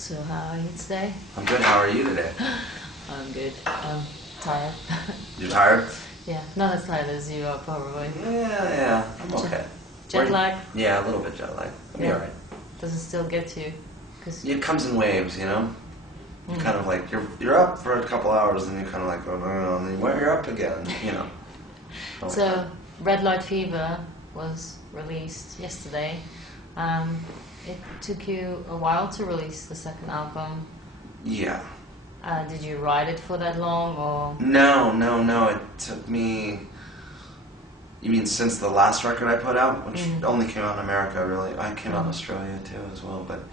So how are you today? I'm good. How are you today? I'm good. I'm tired. You tired? Yeah, not as tired as you are probably. Yeah. I'm okay. Jet lag? Yeah, a little bit jet lag. I'll be alright. Does it still get you? Cause It comes in waves, you know? Kind of like, you're up for a couple hours and you're kind of like, oh no, and then you're up again, you know? So, Red Light Fever was released yesterday. It took you a while to release the second album. Yeah. Did you write it for that long, or? No. It took me... You mean since the last record I put out? Which only came out in America, really. I came out in Australia, too, as well, but...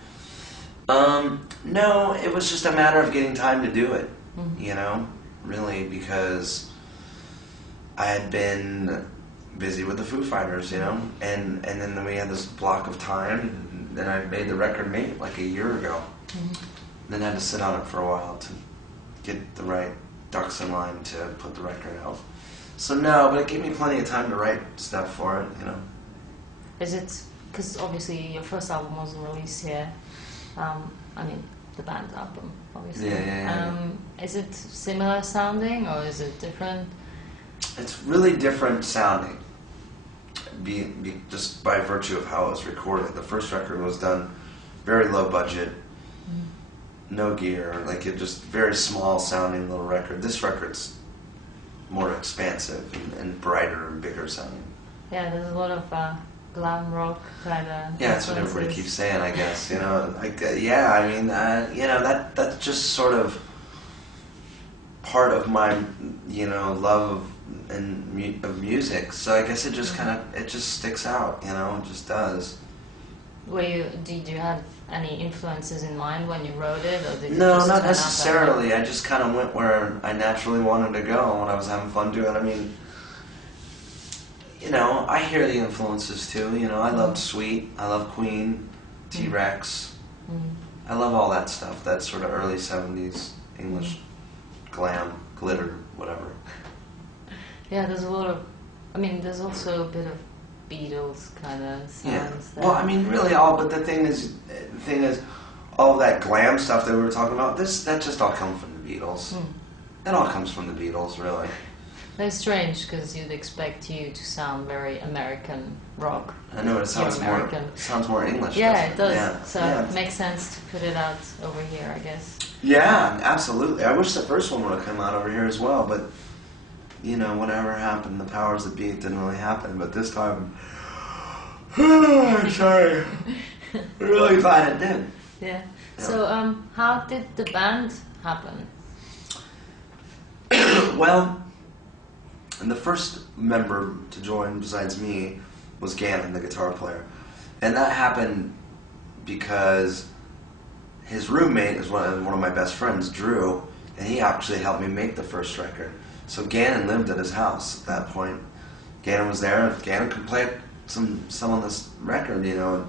no, it was just a matter of getting time to do it, you know? Really, because I had been busy with the Foo Fighters, you know? And then we had this block of time, and I made the record like a year ago. Then I had to sit on it for a while to get the right ducks in line to put the record out. So no, but it gave me plenty of time to write stuff for it, you know. Is it, because obviously your first album wasn't released here, I mean, the band album, obviously. Yeah. Is it similar sounding, or is it different? It's really different sounding, just by virtue of how it was recorded. The first record was done very low budget, no gear, like it just very small sounding little record. This record's more expansive and brighter and bigger sounding. Yeah, there's a lot of glam rock kind of. Yeah, that's what everybody keeps saying, I guess. You know, like I mean, you know, that's just sort of part of my, you know, love of music. So I guess it just it just sticks out. You know, it just does. Did you have any influences in mind when you wrote it, or did No, it just not turn out necessarily. I just kind of went where I naturally wanted to go when I was having fun doing it. I mean, you know, I hear the influences too. You know, I loved Sweet. I love Queen, T-Rex. I love all that stuff. That sort of early '70s English glam, glitter, whatever. Yeah, there's a lot of. I mean, there's also a bit of Beatles kind of sounds. Yeah. There. Well, I mean, really, but the thing is, all that glam stuff that we were talking about. That just all comes from the Beatles. It all comes from the Beatles, really. That's strange because you'd expect you to sound very American rock. I know it sounds more English. Yeah, it does. Yeah. So it makes sense to put it out over here, I guess. Yeah, absolutely. I wish the first one would have come out over here as well, but you know, whatever happened, the powers that be, it didn't really happen. But this time, sorry, I'm really glad it did. Yeah. So, how did the band happen? Well, and the first member to join besides me was Gannon, the guitar player. And that happened because his roommate is one of my best friends, Drew, and he actually helped me make the first record. So Gannon lived at his house at that point. Gannon was there, and Gannon could play some on this record, you know, and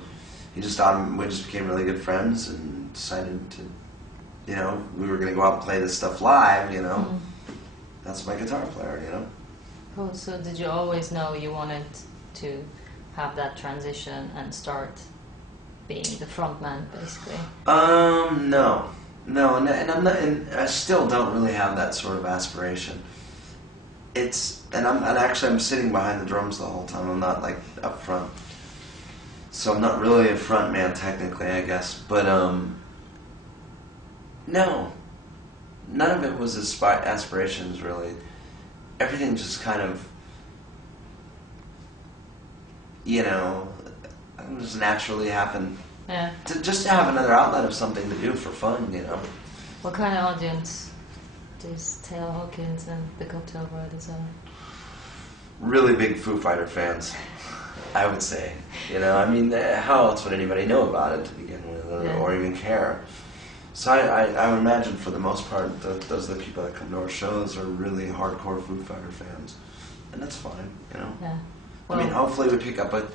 he just thought we just became really good friends and decided to, you know, we were going to go out and play this stuff live, you know. That's my guitar player, you know. Cool. So did you always know you wanted to have that transition and start being the frontman, basically? No, and I'm not, and I still don't really have that sort of aspiration. I'm sitting behind the drums the whole time. I'm not like up front, so I'm not really a front man technically, I guess. But no, none of it was aspirations really. Everything just kind of, you know, just naturally happened. Yeah. Just to have another outlet of something to do for fun, you know. What kind of audience does Taylor Hawkins and the Cocktail Brothers have? Really big Foo Fighter fans, I would say. You know, I mean, how else would anybody know about it to begin with, or even care? So I would imagine for the most part, those are the people that come to our shows are really hardcore Foo Fighter fans. And that's fine, you know. Yeah. Well, I mean, hopefully we pick up a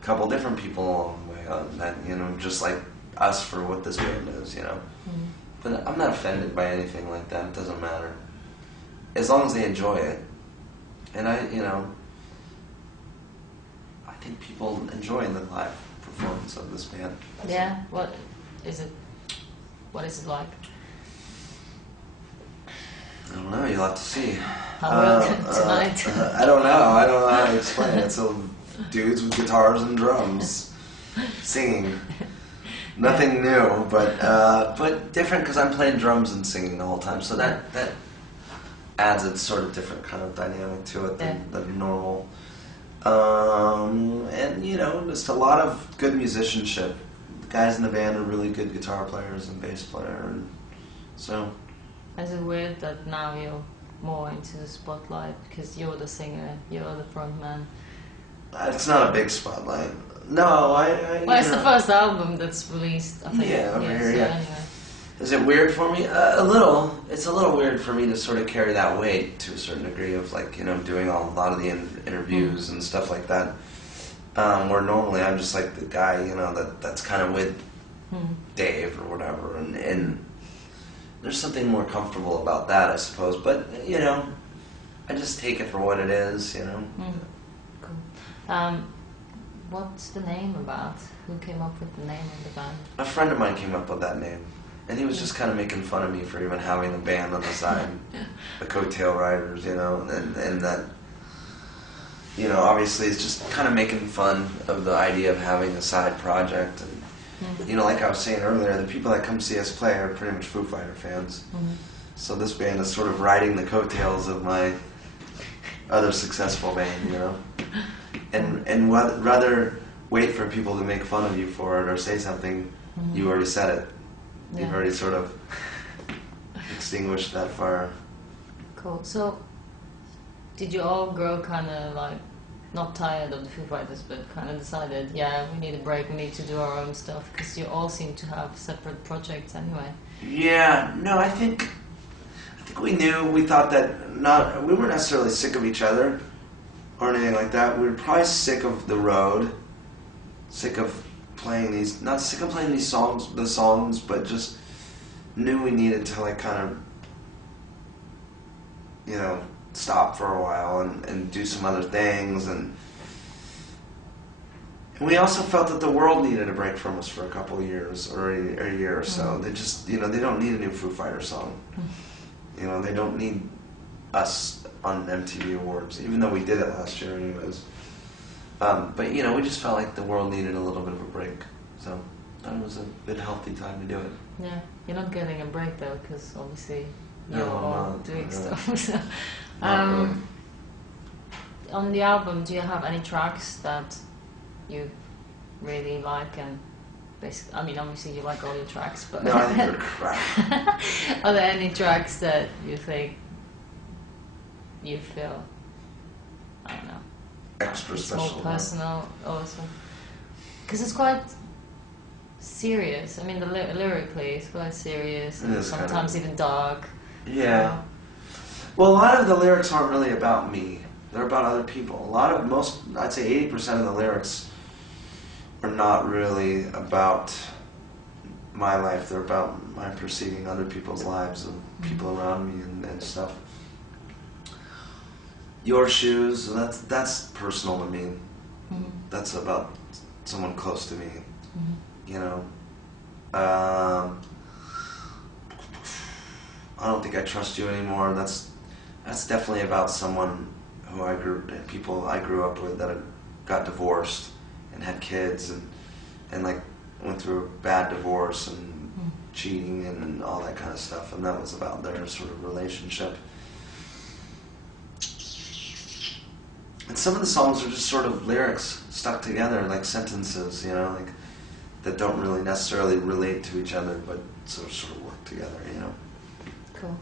couple different people along the way on that, you know, just like us for what this band is, you know. But I'm not offended by anything like that. It doesn't matter. As long as they enjoy it. And I think people enjoy the live performance of this band. Yeah. What is it? What is it like? I don't know. You'll have to see. How will tonight? I don't know. I don't know how to explain it. So dudes with guitars and drums singing. Nothing new, but different because I'm playing drums and singing the whole time. So that adds a sort of different kind of dynamic to it than normal. And you know, just a lot of good musicianship. The guys in the band are really good guitar players and bass player, and so. Is it weird that now you're more into the spotlight because you're the singer, you're the frontman? It's not a big spotlight. No, Well, it's the first album that's released, I think. Yeah, over here, so yeah. Anyway. Is it weird for me? A little. It's a little weird for me to sort of carry that weight to a certain degree of, like, you know, doing a lot of the interviews and stuff like that. Where normally I'm just like the guy, you know, that's kind of with Dave or whatever, and there's something more comfortable about that, I suppose. But you know, I just take it for what it is, you know. Cool. What's the name about? Who came up with the name of the band? A friend of mine came up with that name, and he was just kind of making fun of me for even having a band on the side, the Coattail Riders, you know, and that, you know, obviously it's just kind of making fun of the idea of having a side project. And you know, like I was saying earlier, the people that come see us play are pretty much Foo Fighter fans. So this band is sort of riding the coattails of my other successful band, you know. And rather wait for people to make fun of you for it or say something, you already said it. Yeah. You've already sort of extinguished that fire. Cool. So, did you all grow kind of like, not tired of the Foo Fighters, but kind of decided, yeah, we need a break, we need to do our own stuff, because you all seem to have separate projects anyway. Yeah, no, I think we thought that we weren't necessarily sick of each other or anything like that. We were probably sick of the road, sick of playing these, not sick of playing these songs, but just knew we needed to, like, kind of, you know, stop for a while and do some other things, and we also felt that the world needed a break from us for a couple of years or a year or so. They just, you know, they don't need a new Foo Fighters song. You know, they don't need us on MTV Awards, even though we did it last year anyways. But, you know, we just felt like the world needed a little bit of a break. So that was a good, healthy time to do it. Yeah, you're not getting a break though, because obviously you're No, I'm all not, doing not stuff. So, really. On the album, do you have any tracks that you really like? And basically, I mean, obviously you like all your tracks, but No, I think they're crap. are there any tracks that you think you feel, I don't know, Extra it's special. more personal or something? Because it's quite serious. I mean, lyrically, it's quite serious It and is kind of- sometimes even dark. Yeah. Well, a lot of the lyrics aren't really about me. They're about other people. I'd say 80% of the lyrics are not really about my life. They're about my perceiving other people's lives and people around me and stuff. Your Shoes, that's personal to me. That's about someone close to me. You know. I Don't Think I Trust You Anymore. That's definitely about someone people I grew up with that got divorced and had kids and like went through a bad divorce and cheating and all that kind of stuff, and that was about their sort of relationship. And some of the songs are just sort of lyrics stuck together, like sentences, you know, like that don't really necessarily relate to each other, but sort of work together, you know. Cool.